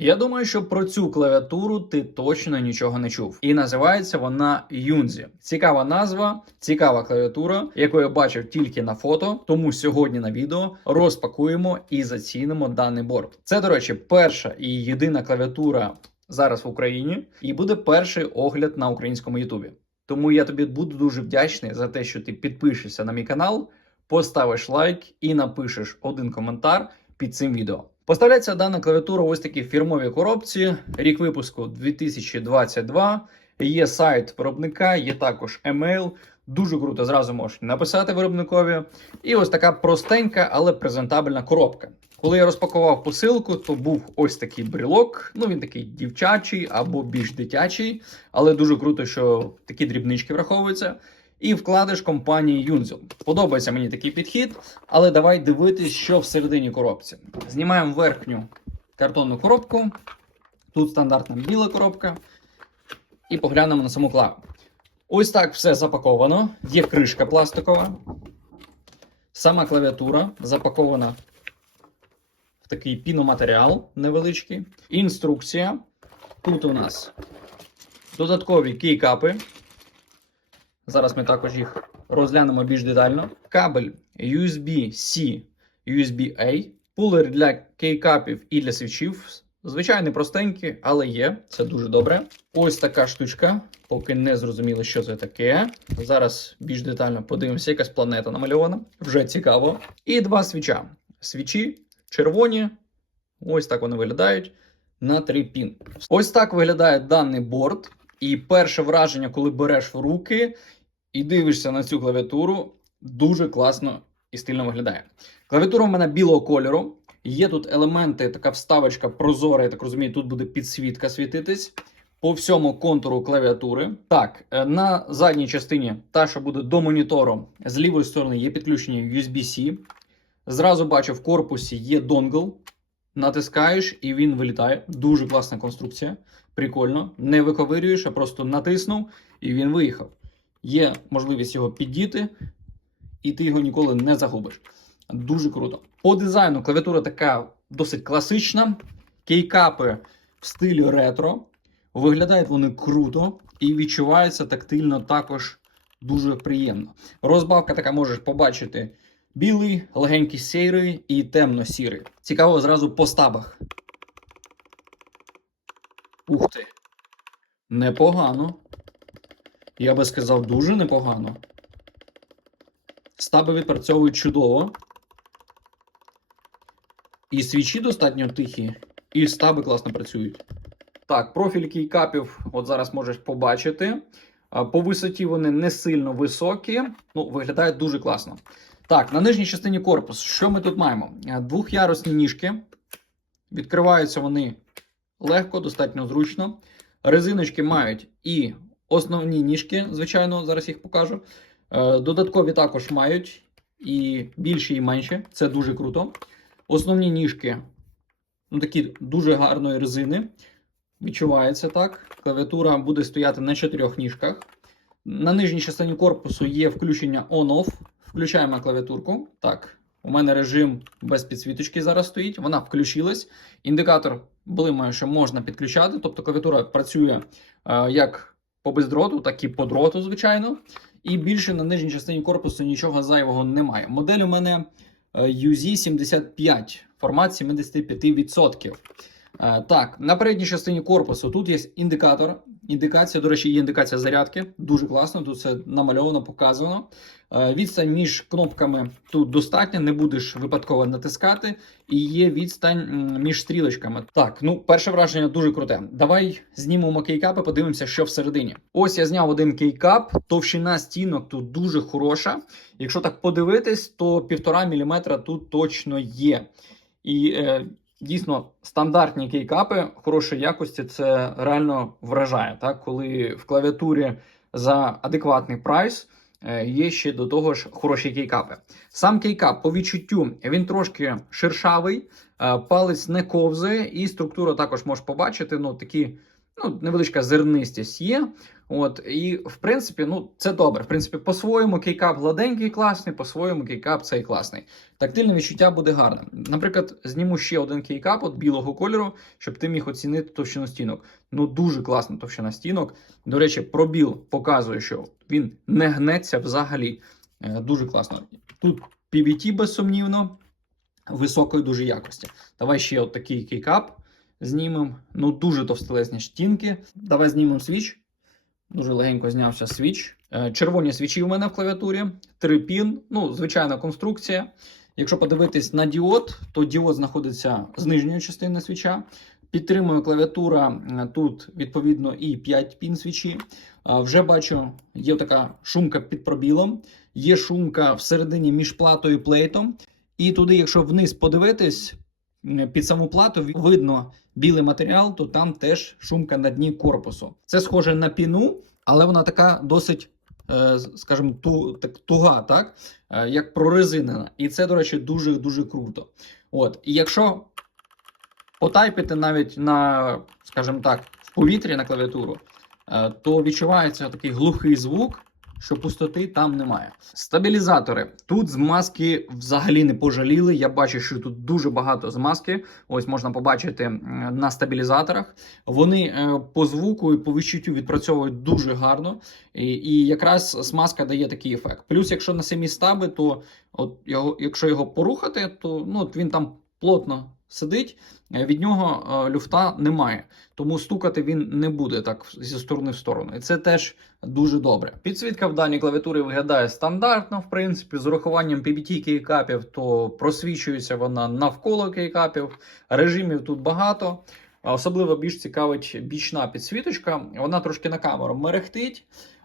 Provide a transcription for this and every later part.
Я думаю, що про цю клавіатуру ти точно нічого не чув. І називається вона Юнзі. Цікава назва, цікава клавіатура, яку я бачив тільки на фото. Тому сьогодні на відео розпакуємо і зацінимо даний борт. Це, до речі, перша і єдина клавіатура зараз в Україні, і буде перший огляд на українському Ютубі. Тому я тобі буду дуже вдячний за те, що ти підпишешся на мій канал, поставиш лайк і напишеш один коментар під цим відео. Поставляється дана клавіатура ось такі фірмові коробці. Рік випуску 2022. Є сайт виробника, є також емейл. Дуже круто зразу можеш написати виробникові. І ось така простенька, але презентабельна коробка. Коли я розпакував посилку, то був ось такий брелок. Ну він такий дівчачий або більш дитячий, але дуже круто, що такі дрібнички враховуються. І вкладиш компанії Юнзел. Подобається мені такий підхід, але давай дивитись, що всередині коробці. Знімаємо верхню картонну коробку. Тут стандартна біла коробка. І поглянемо на саму клаву. Ось так все запаковано. Є кришка пластикова. Сама клавіатура запакована в такий піноматеріал невеличкий. Інструкція. Тут у нас додаткові кейкапи. Зараз ми також їх розглянемо більш детально. Кабель USB-C, USB-A, пулер для кейкапів і для свічів. Звичайний простенький, але є. Це дуже добре. Ось така штучка. Поки не зрозуміло, що це таке. Зараз більш детально подивимося, якась планета намальована. Вже цікаво. І два свіча. Свічі червоні. Ось так вони виглядають. На три пін. Ось так виглядає даний борт. І перше враження, коли береш в руки і дивишся на цю клавіатуру, дуже класно і стильно виглядає. Клавіатура в мене білого кольору. Є тут елементи, така вставочка прозора, я так розумію, тут буде підсвітка світитись по всьому контуру клавіатури. Так, е, на задній частині, та, що буде до монітору, з лівої сторони є підключення USB-C. Зразу бачу, в корпусі є донгл. Натискаєш і він вилітає. Дуже класна конструкція. Прикольно. Не виковирюєш, а просто натиснув і він виїхав. Є можливість його піддіти, і ти його ніколи не загубиш. Дуже круто. По дизайну клавіатура така досить класична. Кейкапи в стилі ретро. Виглядають вони круто і відчувається тактильно також дуже приємно. Розбавка така можеш побачити білий, легенький сірий і темно-сірий. Цікаво зразу по стабах. Ух ти! Непогано. Я би сказав, дуже непогано. Стаби відпрацьовують чудово. І свічі достатньо тихі, і стаби класно працюють. Так, профіль кейкапів, от зараз можеш побачити. По висоті вони не сильно високі, ну, виглядають дуже класно. Так, на нижній частині корпусу, що ми тут маємо? Двохярусні ніжки. Відкриваються вони легко, достатньо зручно. Резиночки мають і основні ніжки, звичайно, зараз їх покажу. Е, Додаткові також мають і більші, і менші. Це дуже круто. Основні ніжки ну, такі дуже гарної резини. Відчувається так. Клавіатура буде стояти на чотирьох ніжках. На нижній частині корпусу є включення on-off. Включаємо клавіатурку. Так, у мене режим без підсвіточки зараз стоїть. Вона включилась. Індикатор блимає, що можна підключати. Тобто клавіатура працює е, як по бездроту, так і по дроту, звичайно. І більше на нижній частині корпусу нічого зайвого немає. Модель у мене е, UZ75, формат 75%. Е, Так, на передній частині корпусу тут є індикатор. Індикація, до речі, є індикація зарядки. Дуже класно, тут все намальовано, показано. Е, Відстань між кнопками тут достатня, не будеш випадково натискати. І є відстань між стрілочками. Так, ну перше враження дуже круте. Давай знімемо кейкап і подивимося, що всередині. Ось я зняв один кейкап. Товщина стінок тут дуже хороша. Якщо так подивитись, то півтора міліметра тут точно є. І е, дійсно стандартні кейкапи хорошої якості це реально вражає. Так? Коли в клавіатурі за адекватний прайс е, є ще до того ж хороші кейкапи. Сам кейкап по відчуттю він трошки шершавий, е, палець не ковзає, і структура також можеш побачити. Ну такі ну, невеличка зернистість є. От, і в принципі, ну це добре. В принципі, по-своєму кейкап гладенький, класний, по-своєму кейкап цей класний. Тактильне відчуття буде гарним. Наприклад, зніму ще один кейкап от білого кольору, щоб ти міг оцінити товщину стінок. Ну дуже класна товщина стінок. До речі, пробіл показує, що він не гнеться взагалі. Е, Дуже класно. Тут PBT безсумнівно, високої дуже якості. Давай ще от такий кейкап знімемо. Ну, дуже товстелезні штінки. Давай знімемо свіч. Дуже легенько знявся свіч. Е, Червоні свічі в мене в клавіатурі, три пін, ну, звичайна конструкція. Якщо подивитись на діод, то діод знаходиться з нижньої частини свіча. Підтримує клавіатура е, тут, відповідно, і 5 пін свічі. Вже бачу, є така шумка під пробілом, є шумка всередині між платою і плейтом. І туди, якщо вниз подивитись, під саму плату видно білий матеріал, то там теж шумка на дні корпусу. Це схоже на піну, але вона така досить, е, скажімо, ту, так, туга, так? Е, як прорезинена. І це, до речі, дуже-дуже круто. От. І якщо потайпити навіть на, скажімо так, в повітрі на клавіатуру, е, то відчувається такий глухий звук, що пустоти там немає. Стабілізатори. Тут змазки взагалі не пожаліли. Я бачу, що тут дуже багато змазки. Ось можна побачити на стабілізаторах. Вони е, по звуку і по відчуттю відпрацьовують дуже гарно. І, якраз смазка дає такий ефект. Плюс, якщо на самі стаби, то от його, якщо його порухати, то ну, от він там плотно сидить, е, від нього е, люфта немає. Тому стукати він не буде так зі сторони в сторону. І це теж дуже добре. Підсвітка в даній клавіатурі виглядає стандартно, в принципі, з урахуванням PBT кейкапів, то просвічується вона навколо кейкапів. Режимів тут багато. Особливо більш цікавить бічна підсвіточка. Вона трошки на камеру мерехтить.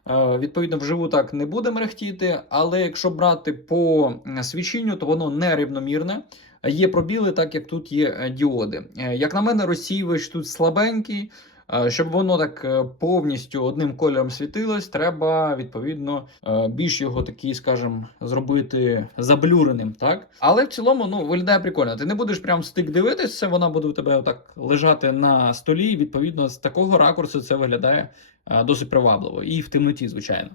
Е, Відповідно, вживу так не буде мерехтіти, але якщо брати по свічінню, то воно нерівномірне. Є пробіли, так як тут є е, діоди. Е, Як на мене, розсіювач тут слабенький. Е, Щоб воно так повністю одним кольором світилось, треба відповідно більш його такий, скажімо, зробити заблюреним, так? Але в цілому ну виглядає прикольно. Ти не будеш прям стик дивитися, вона буде у тебе отак лежати на столі. І відповідно з такого ракурсу це виглядає досить привабливо. І в темноті, звичайно.